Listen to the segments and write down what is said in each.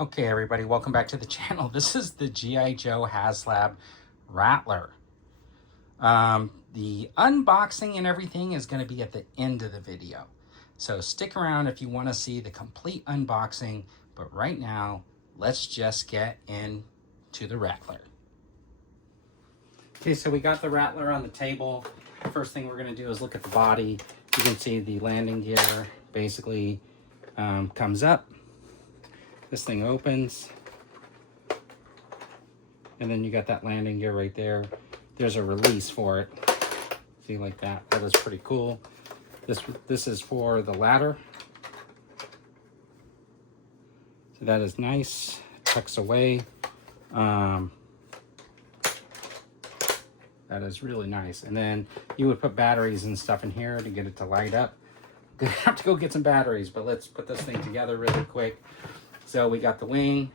Okay, everybody, welcome back to the channel. This is the GI Joe HASLAB Rattler. The unboxing and everything is going to be at the end of the video. So stick around if you want to see the complete unboxing. But right now, let's just get into the Rattler. Okay, so we got the Rattler on the table. First thing we're going to do is look at the body. You can see the landing gear basically comes up. This thing opens, and then you got that landing gear right there. There's a release for it. See, like that. That is pretty cool. This is for the ladder. So that is nice. It tucks away. That is really nice. And then you would put batteries and stuff in here to get it to light up. Gonna have to go get some batteries, but let's put this thing together really quick. So we got the wing.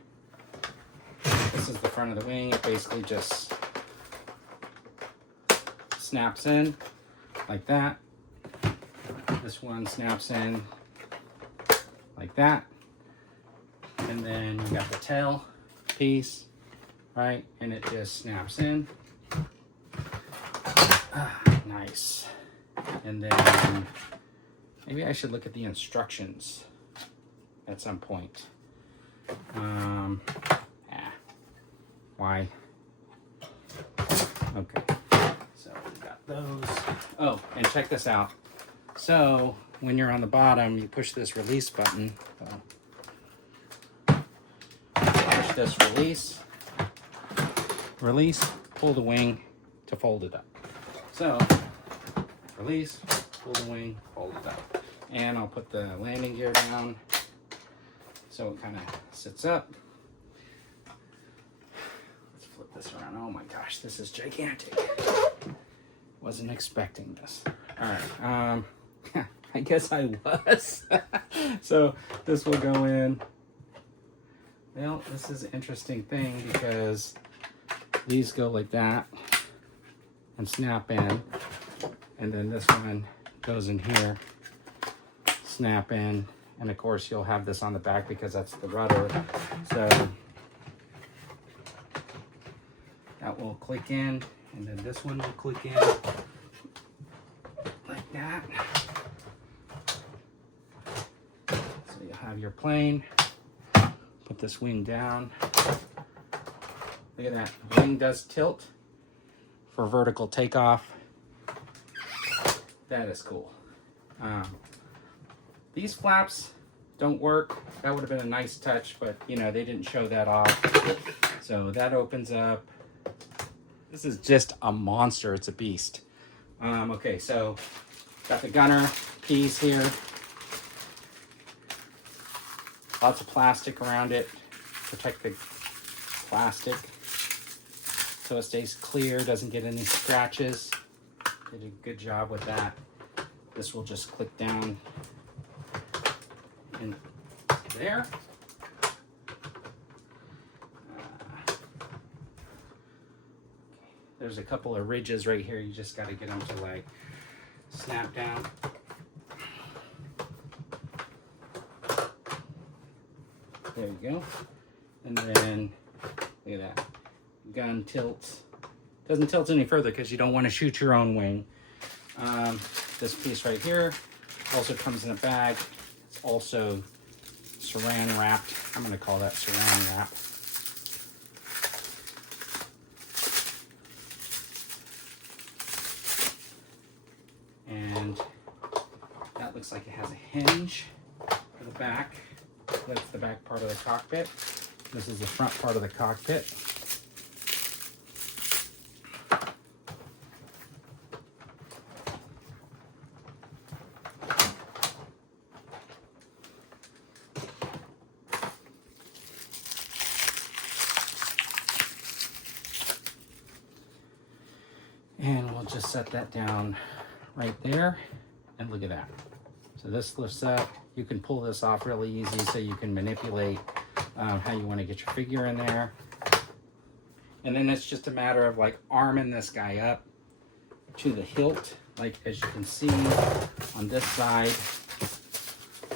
This is the front of the wing. It basically just snaps in like that. This one snaps in like that. And then you got the tail piece, right? And it just snaps in. Nice. And then maybe I should look at the instructions at some point. Why? Okay, so we got those. Oh, and check this out. So when you're on the bottom, you push this release button. Push this release, pull the wing to fold it up. So release, pull the wing, fold it up. And I'll put the landing gear down so it kind of sits up. Let's flip this around. Oh my gosh, this is gigantic. Wasn't expecting this. All right, I guess I was. So this will go in. Well, this is an interesting thing because these go like that and snap in, and then this one goes in here, snap in, and of course you'll have this on the back because that's the rudder. So that will click in, and then this one will click in like that. So you'll have your plane. Put this wing down. Look at that. The wing does tilt for vertical takeoff. That is cool. These flaps don't work. That would have been a nice touch, but you know, they didn't show that off. So that opens up. This is just a monster. It's a beast. Okay, so got the gunner piece here. Lots of plastic around it. Protect the plastic so it stays clear, doesn't get any scratches. Did a good job with that. This will just click down in there. There's a couple of ridges right here. You just got to get them to like snap down. There you go. And then look at that. Gun tilts. Doesn't tilt any further because you don't want to shoot your own wing. This piece right here also comes in a bag. It's also saran wrapped. I'm going to call that saran wrap. And that looks like it has a hinge for the back. That's the back part of the cockpit. This is the front part of the cockpit. And we'll just set that down right there. And look at that. So this lifts up. You can pull this off really easy so you can manipulate how you want to get your figure in there. And then it's just a matter of like arming this guy up to the hilt. Like as you can see on this side,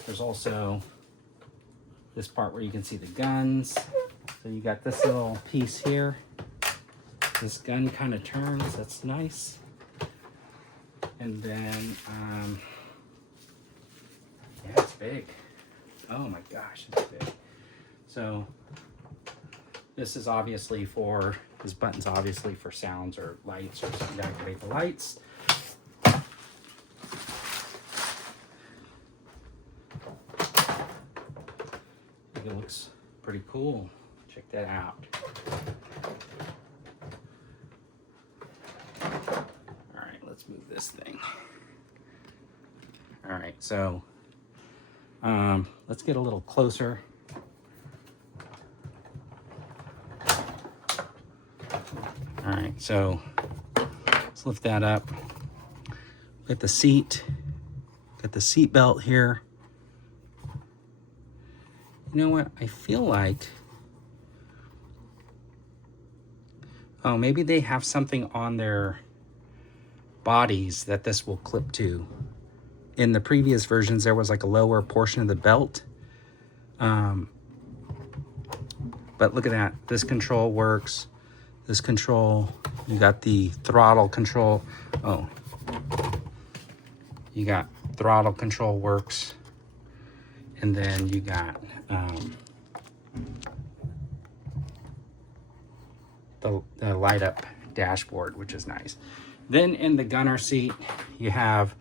there's also this part where you can see the guns. So you got this little piece here. This gun kind of turns, that's nice. And then, yeah, it's big. Oh my gosh, it's big. So this is obviously for, this button's obviously for sounds or lights or something to activate the lights. It looks pretty cool. Check that out. All right, let's move this thing. All right, so let's get a little closer. All right, so let's lift that up. Get the seat. Got the seat belt here. You know what? I feel like, oh, maybe they have something on their bodies that this will clip to. In the previous versions, there was like a lower portion of the belt. But look at that. This control works. This control, you got the throttle control. Oh, you got throttle control works. And then you got the light up dashboard, which is nice. Then in the gunner seat, you have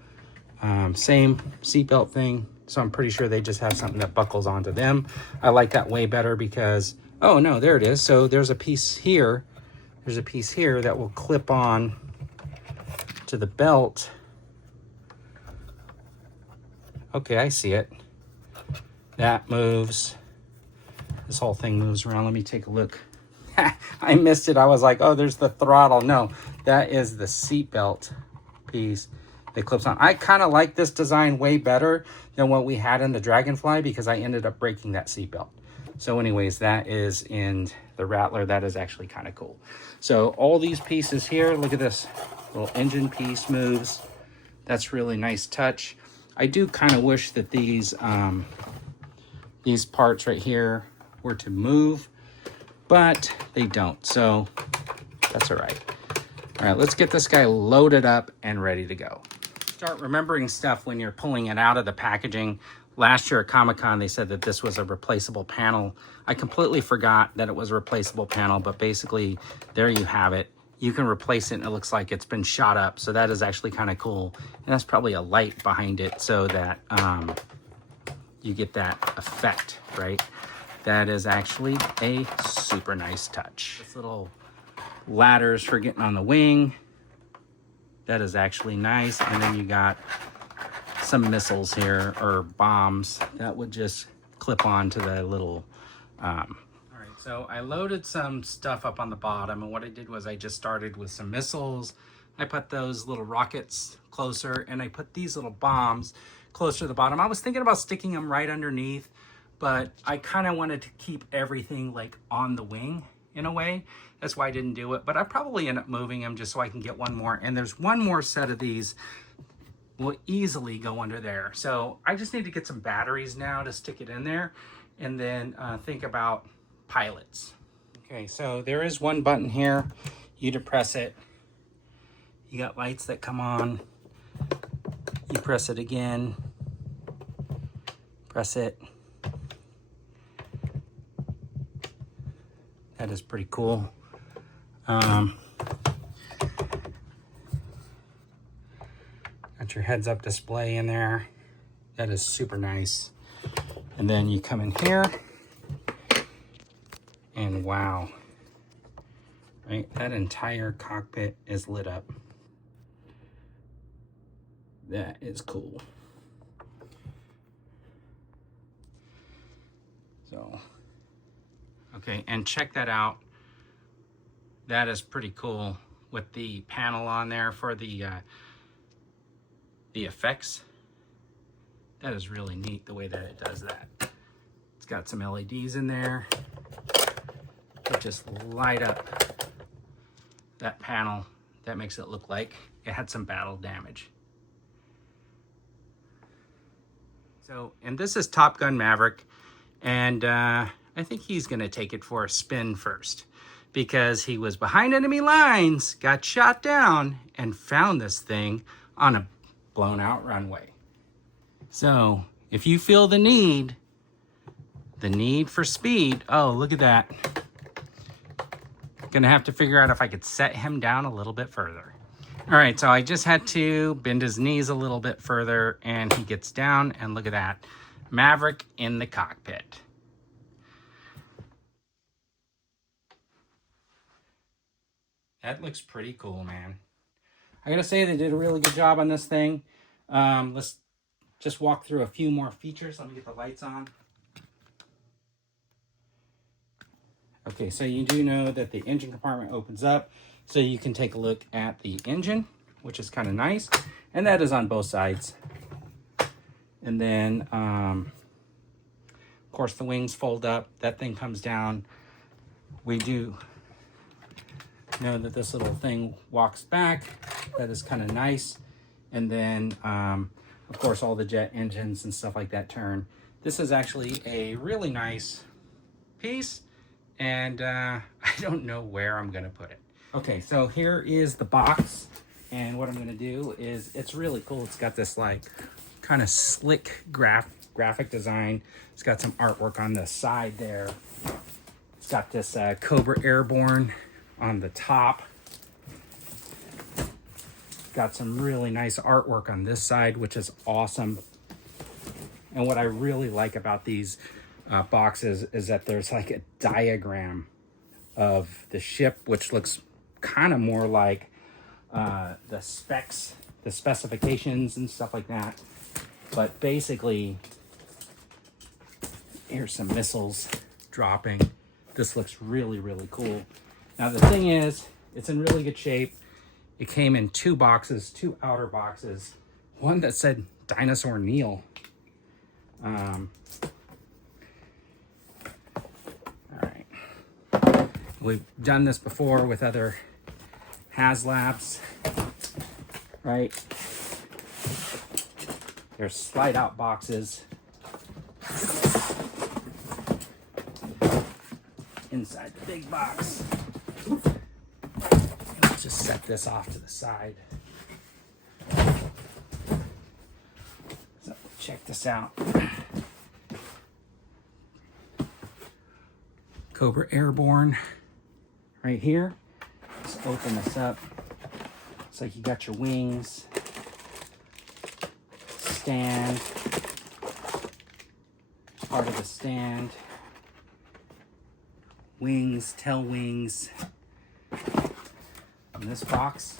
same seatbelt thing. So I'm pretty sure they just have something that buckles onto them. I like that way better because, oh no, there it is. So there's a piece here. There's a piece here that will clip on to the belt. Okay, I see it. That moves. This whole thing moves around. Let me take a look. I missed it. I was like, oh, there's the throttle. No, that is the seatbelt piece that clips on. I kind of like this design way better than what we had in the Dragonfly because I ended up breaking that seatbelt. So anyways, that is in the Rattler. That is actually kind of cool. So all these pieces here, look at this little engine piece moves. That's really nice touch. I do kind of wish that these parts right here were to move, but they don't, so that's all right. All right, let's get this guy loaded up and ready to go. Start remembering stuff when you're pulling it out of the packaging. Last year at Comic-Con, they said that this was a replaceable panel. I completely forgot that it was a replaceable panel, but basically, there you have it. You can replace it and it looks like it's been shot up, so that is actually kind of cool. And that's probably a light behind it so that you get that effect, right? That is actually a super nice touch. This little ladders for getting on the wing. That is actually nice. And then you got some missiles here, or bombs, that would just clip on to the little... All right, so I loaded some stuff up on the bottom, and what I did was I just started with some missiles. I put those little rockets closer, and I put these little bombs closer to the bottom. I was thinking about sticking them right underneath, but I kind of wanted to keep everything like on the wing in a way. That's why I didn't do it, but I probably end up moving them just so I can get one more. And there's one more set of these will easily go under there. So I just need to get some batteries now to stick it in there, and then think about pilots. Okay, so there is one button here. You depress it. You got lights that come on. You press it again. Press it. That is pretty cool. Got your heads-up display in there. That is super nice. And then you come in here, and wow, right? That entire cockpit is lit up. That is cool. So, okay, and check that out. That is pretty cool with the panel on there for the effects. That is really neat the way that it does that. It's got some LEDs in there that just light up that panel. That makes it look like it had some battle damage. So, and this is Top Gun Maverick. And I think he's going to take it for a spin first, because he was behind enemy lines, got shot down, and found this thing on a blown out runway. So if you feel the need for speed, oh, look at that. Gonna have to figure out if I could set him down a little bit further. All right, so I just had to bend his knees a little bit further, and he gets down, and look at that. Maverick in the cockpit. That looks pretty cool, man. I gotta say, they did a really good job on this thing. Let's just walk through a few more features. Let me get the lights on. Okay, so you do know that the engine compartment opens up, so you can take a look at the engine, which is kind of nice. And that is on both sides. And then, of course, the wings fold up. That thing comes down. We do know that this little thing walks back. That is kind of nice. And then, of course, all the jet engines and stuff like that turn. This is actually a really nice piece, and I don't know where I'm gonna put it. Okay, so here is the box, and what I'm gonna do is, it's really cool. It's got this like kind of slick graphic design. It's got some artwork on the side there. It's got this Cobra Airborne on the top. Got some really nice artwork on this side, which is awesome. And what I really like about these boxes is that there's like a diagram of the ship, which looks kind of more like the specs, the specifications and stuff like that. But basically, here's some missiles dropping. This looks really, really cool. Now the thing is, it's in really good shape. It came in two boxes, two outer boxes. One that said Dinosaur Neil. All right. We've done this before with other HASLABs, right? There's slide out boxes inside the big box. Let's just set this off to the side. So check this out. Cobra Airborne right here. Let's open this up. Looks like you got your wings, stand, part of the stand, wings, tail wings. In this box,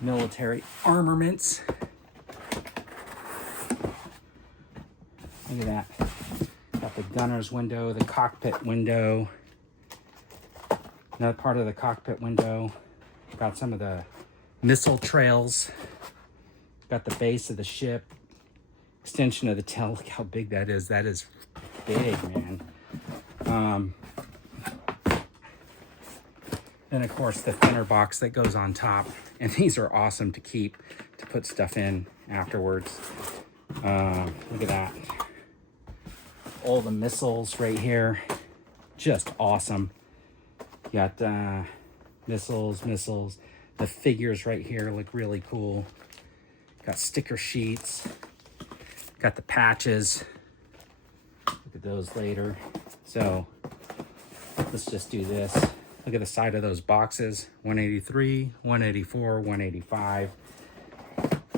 military armaments. Look at that. Got the gunner's window, the cockpit window. Another part of the cockpit window. Got some of the missile trails. Got the base of the ship. Extension of the tail. Look how big that is. That is big, man. Then of course the thinner box that goes on top. And these are awesome to keep, to put stuff in afterwards. Look at that. All the missiles right here. Just awesome. You got missiles. The figures right here look really cool. Got sticker sheets. Got the patches. Look at those later. So let's just do this. Look at the side of those boxes. 183, 184, 185.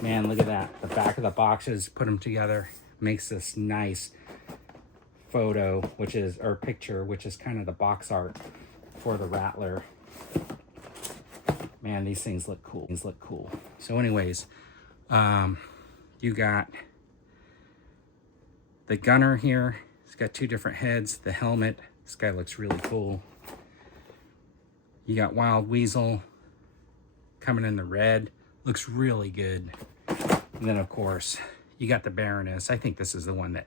Man, look at that. The back of the boxes, put them together, makes this nice photo, which is, or picture, which is kind of the box art for the Rattler. Man, these things look cool. These look cool. So anyways, you got the gunner here. It's got two different heads. The helmet. This guy looks really cool. You got Wild Weasel coming in the red. Looks really good. And then, of course, you got the Baroness. I think this is the one that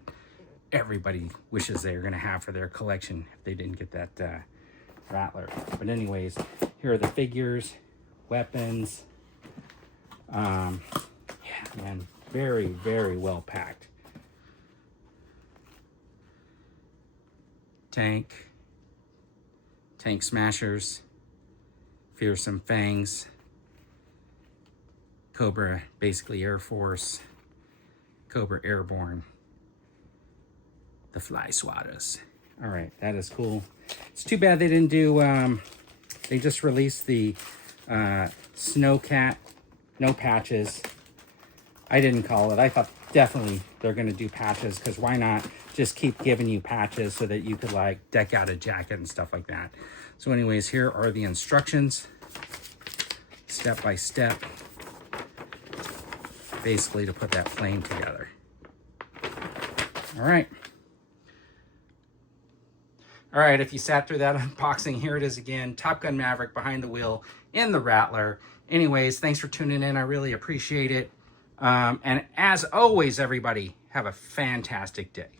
everybody wishes they were going to have for their collection if they didn't get that Rattler. But anyways, here are the figures, weapons. Yeah, man, Very, very well packed. Tank smashers, fearsome fangs, Cobra, basically Air Force, Cobra Airborne, the fly swatters. All right, that is cool. It's too bad they didn't do, they just released the Snowcat, no patches. I didn't call it. I thought definitely they're gonna do patches, because why not just keep giving you patches so that you could like deck out a jacket and stuff like that. So anyways, here are the instructions, step by step, basically to put that plane together. All right. All right, if you sat through that unboxing, here it is again. Top Gun Maverick behind the wheel in the Rattler. Anyways, thanks for tuning in. I really appreciate it. And as always, everybody, have a fantastic day.